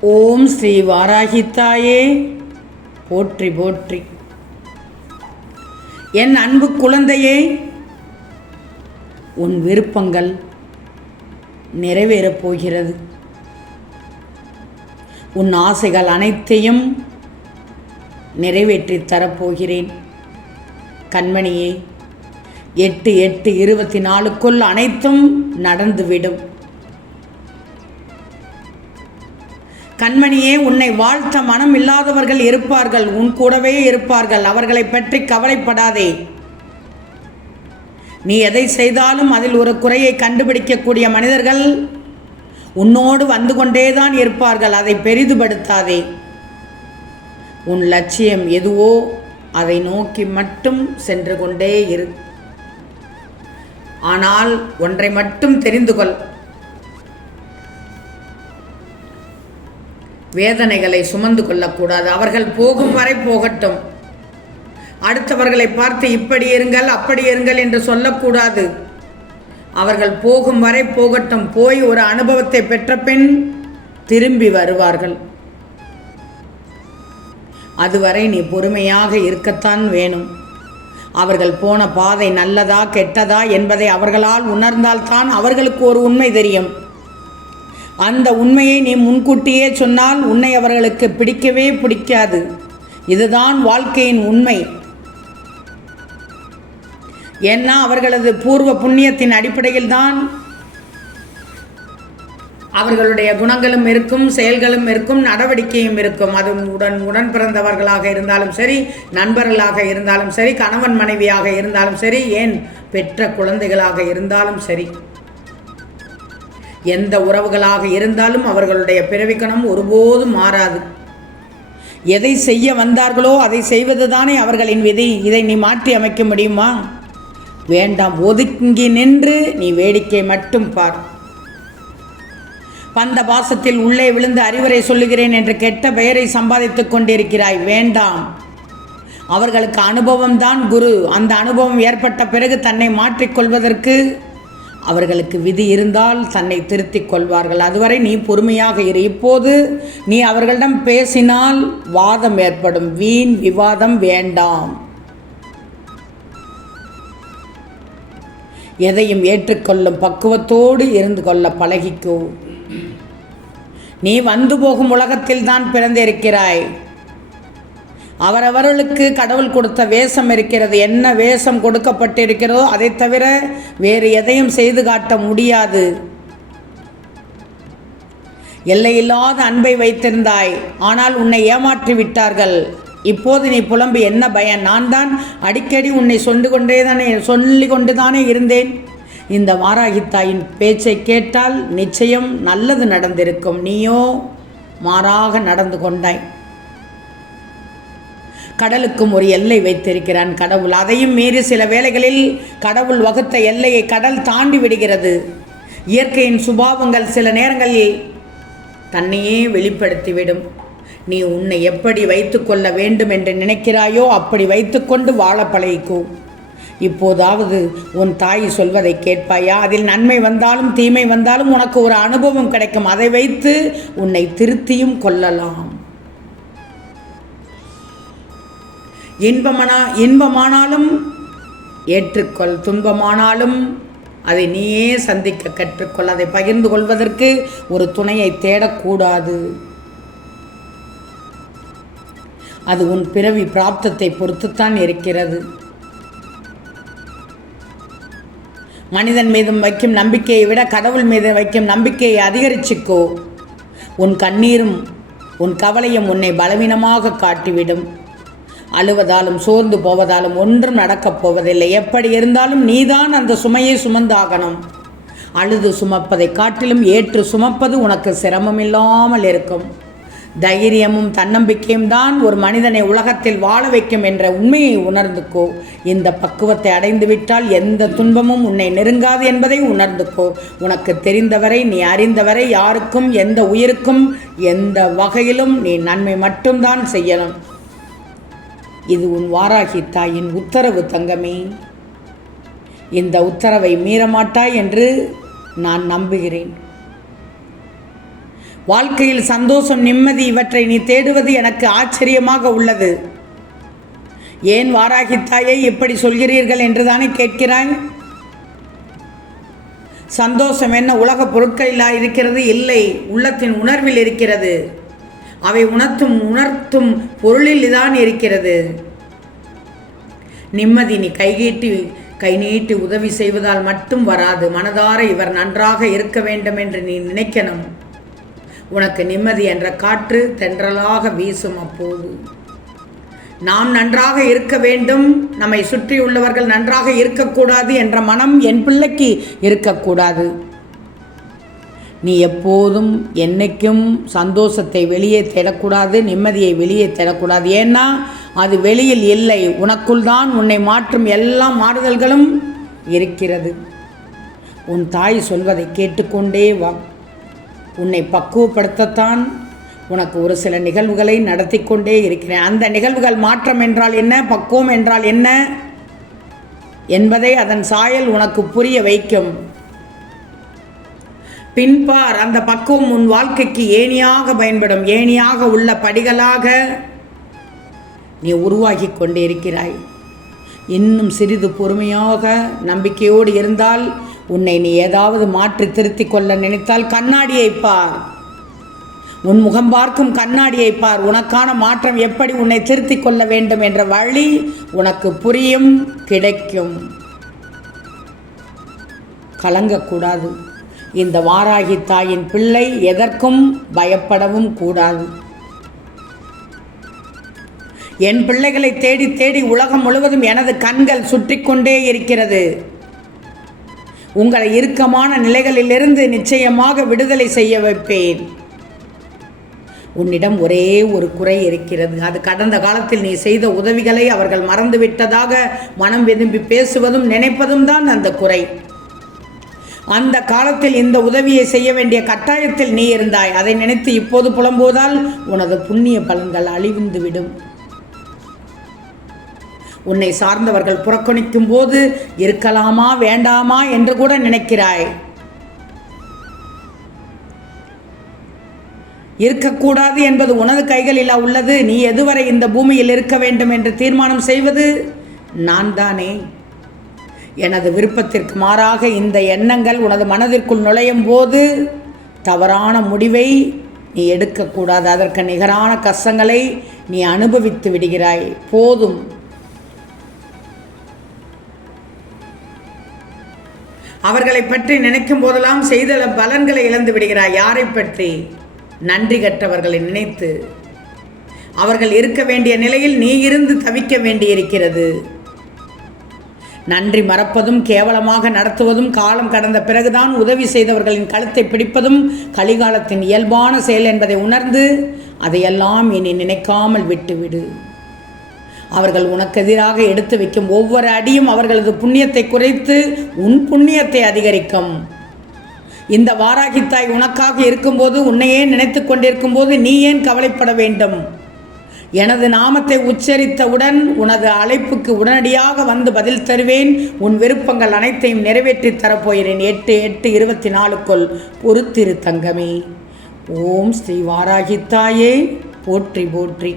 ஓம் ஸ்ரீ வாராகித்தாயே. போற்றி போற்றி. என் அன்பு குழந்தையே உன் விருப்பங்கள் நிறைவேறப் போகிறது. உன் ஆசைகள் அனைத்தையும் நிறைவேற்றித் தரப்போகிறேன் கண்மணியே எட்டு எட்டு இருபத்தி நாலுக்குள் அனைத்தும் நடந்துவிடும். கண்மணியே உன்னை வாழ்த்த மனம் இல்லாதவர்கள் இருப்பார்கள். உன் கூடவே இருப்பார்கள். அவர்களை பற்றி கவலைப்படாதே. நீ எதை செய்தாலும் அதில் ஒரு குறையை கண்டுபிடிக்கக்கூடிய மனிதர்கள் உன்னோடு வந்து கொண்டேதான் இருப்பார்கள். அதை பெரிதுபடுத்தாதே. உன் லட்சியம் எதுவோ அதை நோக்கி மட்டும் சென்று கொண்டே இரு. ஆனால் ஒன்றை மட்டும் தெரிந்து கொள். வேதனைகளை சுமந்து கொள்ளக்கூடாது. அவர்கள் போகும் வரை போகட்டும். அடுத்தவர்களை பார்த்து இப்படி இருங்கள் அப்படி இருங்கள் என்று சொல்லக்கூடாது. அவர்கள் போகும் வரை போகட்டும். போய் ஒரு அனுபவத்தை பெற்ற பின் திரும்பி வருவார்கள். அதுவரை நீ பொறுமையாக இருக்கத்தான் வேணும். அவர்கள் போன பாதை நல்லதா கெட்டதா என்பதை அவர்களால் உணர்ந்தால்தான் அவர்களுக்கு ஒரு உண்மை தெரியும். அந்த உண்மையை நீ முன்கூட்டியே சொன்னால் உன்னை அவர்களுக்கு பிடிக்கவே பிடிக்காது. இதுதான் வாழ்க்கையின் உண்மை. ஏன்னா அவர்களது பூர்வ புண்ணியத்தின் அடிப்படையில் தான் அவர்களுடைய குணங்களும் இருக்கும் செயல்களும் இருக்கும் நடவடிக்கையும் இருக்கும். அது உடன் உடன் பிறந்தவர்களாக இருந்தாலும் சரி நண்பர்களாக இருந்தாலும் சரி கணவன் மனைவியாக இருந்தாலும் சரி ஏன் பெற்ற குழந்தைகளாக இருந்தாலும் சரி. எந்த உறவுகளாக இருந்தாலும் அவர்களுடைய பிறவிக்கணம் ஒருபோதும் மாறாது. எதை செய்ய வந்தார்களோ அதை செய்வதுதானே அவர்களின் விதி. இதை நீ மாற்றி அமைக்க முடியுமா? வேண்டாம் ஒதுங்கி நின்று நீ வேடிக்கை மட்டும் பார். பந்த பாசத்தில் உள்ளே விழுந்து அறிவுரை சொல்லுகிறேன் என்று கெட்ட பெயரை சம்பாதித்துக் கொண்டிருக்கிறாய். வேண்டாம். அவர்களுக்கு அனுபவம்தான் குரு. அந்த அனுபவம் ஏற்பட்ட பிறகு தன்னை மாற்றிக்கொள்வதற்கு அவர்களுக்கு விதி இருந்தால் தன்னை திருத்திக் கொள்வார்கள். அதுவரை நீ பொறுமையாக இரு. இப்போது நீ அவர்களிடம் பேசினால் வாதம் ஏற்படும். வீண் விவாதம் வேண்டாம். எதையும் ஏற்றுக்கொள்ளும் பக்குவத்தோடு இருந்து கொள்ள பழகிக்கோ. நீ வந்து போகும் உலகத்தில் தான் பிறந்திருக்கிறாய். அவரவர்களுக்கு கடவுள் கொடுத்த வேஷம் இருக்கிறது. என்ன வேஷம் கொடுக்கப்பட்டிருக்கிறதோ அதை தவிர வேறு எதையும் செய்து காட்ட முடியாது. எல்லையில்லாத அன்பை வைத்திருந்தாய். ஆனால் உன்னை ஏமாற்றி விட்டார்கள். இப்போது நீ புலம்பு என்ன பயன்? நான் தான் அடிக்கடி உன்னை சொல்லி கொண்டே தானே சொல்லி கொண்டு தானே இருந்தேன். இந்த வாராகித்தாயின் பேச்சை கேட்டால் நிச்சயம் நல்லது நடந்திருக்கும். நீயோ மாறாக நடந்து கொண்டாய். கடலுக்கும் ஒரு எல்லை வைத்திருக்கிறான் கடவுள். அதையும் மீறி சில வேளைகளில் கடவுள் வகுத்த எல்லையை கடல் தாண்டி விடுகிறது. இயற்கையின் சுபாவங்கள் சில நேரங்களில் தன்னையே வெளிப்படுத்திவிடும். நீ உன்னை எப்படி வைத்துக்கொள்ள வேண்டும் என்று நினைக்கிறாயோ அப்படி வைத்துக்கொண்டு வாழ பழகிக்கோ. இப்போதாவது உன் தாய் சொல்வதை கேட்பாயா? அதில் நன்மை வந்தாலும் தீமை வந்தாலும் உனக்கு ஒரு அனுபவம் கிடைக்கும். அதை வைத்து உன்னை திருத்தியும் கொள்ளலாம். இன்பமனா இன்பமானாலும் ஏற்றுக்கொள் துன்பமானாலும் அதை நீயே சந்திக்க கற்றுக்கொள். அதை பகிர்ந்து கொள்வதற்கு ஒரு துணையை தேடக்கூடாது. அது உன் பிறவி பிராப்தத்தை பொறுத்துத்தான் இருக்கிறது. மனிதன் மீது வைக்கும் நம்பிக்கையை விட கடவுள் மீது வைக்கும் நம்பிக்கையை அதிகரிச்சுக்கோ. உன் கண்ணீரும் உன் கவலையும் உன்னை பலவீனமாக காட்டிவிடும். அழுவதாலும் சோர்ந்து போவதாலும் ஒன்றும் நடக்கப் போவதில்லை. எப்படி இருந்தாலும் நீதான் அந்த சுமையை சுமந்தாகணும். அழுது சுமப்பதை காட்டிலும் ஏற்று சுமப்பது உனக்கு சிரமமில்லாமல் இருக்கும். தைரியமும் தன்னம்பிக்கையும் தான் ஒரு மனிதனை உலகத்தில் வாழ வைக்கும் என்ற உண்மையை உணர்ந்துக்கோ. இந்த பக்குவத்தை அடைந்துவிட்டால் எந்த துன்பமும் உன்னை நெருங்காது என்பதை உணர்ந்துக்கோ. உனக்கு தெரிந்தவரை நீ அறிந்தவரை யாருக்கும் எந்த உயிருக்கும் எந்த வகையிலும் நீ நன்மை மட்டும்தான் செய்யணும். இது உன் வாராகி தாயின் உத்தரவு தங்கமே. இந்த உத்தரவை மீறமாட்டாய் என்று நான் நம்புகிறேன். வாழ்க்கையில் சந்தோஷம் நிம்மதி இவற்றை நீ தேடுவது எனக்கு ஆச்சரியமாக உள்ளது. ஏன் வாராகி தாயை இப்படி சொல்கிறீர்கள் என்றுதானே கேட்கிறாய்? சந்தோஷம் என்ன உலக பொருட்களிலா இருக்கிறது? இல்லை உள்ளத்தின் உணர்வில் இருக்கிறது. அவை உணர்த்தும் உணர்த்தும் பொருளில் தான் இருக்கிறது. நிம்மதி நீ கைகீட்டி கை நீட்டி உதவி செய்வதால் மட்டும் வராது. மனதார இவர் நன்றாக இருக்க வேண்டும் என்று நீ நினைக்கணும். உனக்கு நிம்மதி என்ற காற்று தென்றலாக வீசும் அப்போது. நாம் நன்றாக இருக்க வேண்டும். நம்மை சுற்றியுள்ளவர்கள் நன்றாக இருக்கக்கூடாது என்ற மனம் என் பிள்ளைக்கு இருக்கக்கூடாது. நீ எப்போதும் என்றைக்கும் சந்தோஷத்தை வெளியே தேடக்கூடாது நிம்மதியை வெளியே தேடக்கூடாது. ஏன்னா அது வெளியில் இல்லை. உனக்குள் தான் உன்னை மாற்றும் எல்லா மாறுதல்களும் இருக்கிறது. உன் தாய் சொல்வதை கேட்டுக்கொண்டே வா. உன்னை பக்குவப்படுத்தத்தான் உனக்கு ஒரு சில நிகழ்வுகளை நடத்தி கொண்டே இருக்கிறேன். அந்த நிகழ்வுகள் மாற்றம் என்றால் என்ன? பக்குவம் என்றால் என்ன? என்பதை அதன் சாயல் உனக்கு புரிய வைக்கும். பின்பார் அந்த பக்குவம் உன் வாழ்க்கைக்கு ஏணியாக பயன்படும். ஏணியாக உள்ள படிகளாக நீ உருவாகி கொண்டே இருக்கிறாய் இன்னும் சிறிது பொறுமையாக நம்பிக்கையோடு இருந்தால் உன்னை நீ ஏதாவது மாற்றி திருத்திக் கொள்ள நினைத்தால் கண்ணாடியை பார். உன் முகம் பார்க்கும் கண்ணாடியை பார். உனக்கான மாற்றம் எப்படி உன்னை திருத்திக் கொள்ள வேண்டும் என்ற வழி உனக்கு புரியும் கிடைக்கும். கலங்கக்கூடாது. இந்த வாராகி தாயின் பிள்ளை எதற்கும் பயப்படவும் கூடாது. என் பிள்ளைகளை தேடி தேடி உலகம் முழுவதும் எனது கண்கள் சுற்றி கொண்டே இருக்கிறது. உங்களை இறுக்கமான நிலைகளிலிருந்து நிச்சயமாக விடுதலை செய்ய வைப்பேன். உன்னிடம் ஒரே ஒரு குறை இருக்கிறது. அது கடந்த காலத்தில் நீ செய்த உதவிகளை அவர்கள் மறந்துவிட்டதாக மனம் விரும்பி பேசுவதும் நினைப்பதும் தான் அந்த குறை. அந்த காலத்தில் இந்த உதவியை செய்ய வேண்டிய கட்டாயத்தில் நீ இருந்தாய். அதை நினைத்து இப்போது புலம்புவதால் உனது புண்ணிய பலன்கள் அழிவுந்துவிடும் உன்னை சார்ந்தவர்கள் புறக்கணிக்கும் போது இருக்கலாமா வேண்டாமா என்று கூட நினைக்கிறாய். இருக்கக்கூடாது என்பது உனது கைகளில் உள்ளது. நீ எதுவரை இந்த பூமியில் இருக்க வேண்டும் என்று தீர்மானம் செய்வது? நான் தானே எனது விருப்பத்திற்கு மாறாக இந்த எண்ணங்கள் உனது மனதிற்குள் நுழையும் போது தவறான முடிவை நீ எடுக்கக்கூடாது அதற்கு நிகரான கஷ்டங்களை நீ அனுபவித்து விடுகிறாய். போதும். அவர்களை பற்றி நினைக்கும் போதெல்லாம் செய்த பலன்களை இழந்து விடுகிறாய். யாரை பற்றி? நன்றி கற்றவர்களை நினைத்து. அவர்கள் இருக்க வேண்டிய நிலையில் நீ இருந்து தவிக்க வேண்டியிருக்கிறது. நன்றி மறப்பதும் கேவலமாக நடத்துவதும் காலம் கடந்த பிறகுதான் உதவி செய்தவர்களின் கழுத்தை பிடிப்பதும் கலிகாலத்தின் இயல்பான செயல் என்பதை உணர்ந்து அதையெல்லாம் இனி நினைக்காமல் விட்டுவிடு. அவர்கள் உனக்கு எதிராக எடுத்து வைக்கும் ஒவ்வொரு அடியும் அவர்களது புண்ணியத்தை குறைத்து உன் புண்ணியத்தை அதிகரிக்கும். இந்த வாராகித்தாய் உனக்காக இருக்கும்போது உன்னையே நினைத்து கொண்டிருக்கும் போது நீ ஏன் கவலைப்பட வேண்டும்? எனது நாமத்தை உச்சரித்தவுடன் உனது அழைப்புக்கு உடனடியாக வந்து பதில் தருவேன். உன் விருப்பங்கள் அனைத்தையும் நிறைவேற்றி தரப்போகிறேன். எட்டு எட்டு இருபத்தி நாலுக்குள் பொறுத்திரு தங்கமே. ஓம் ஸ்ரீ வாராகித்தாயே. போற்றி போற்றி.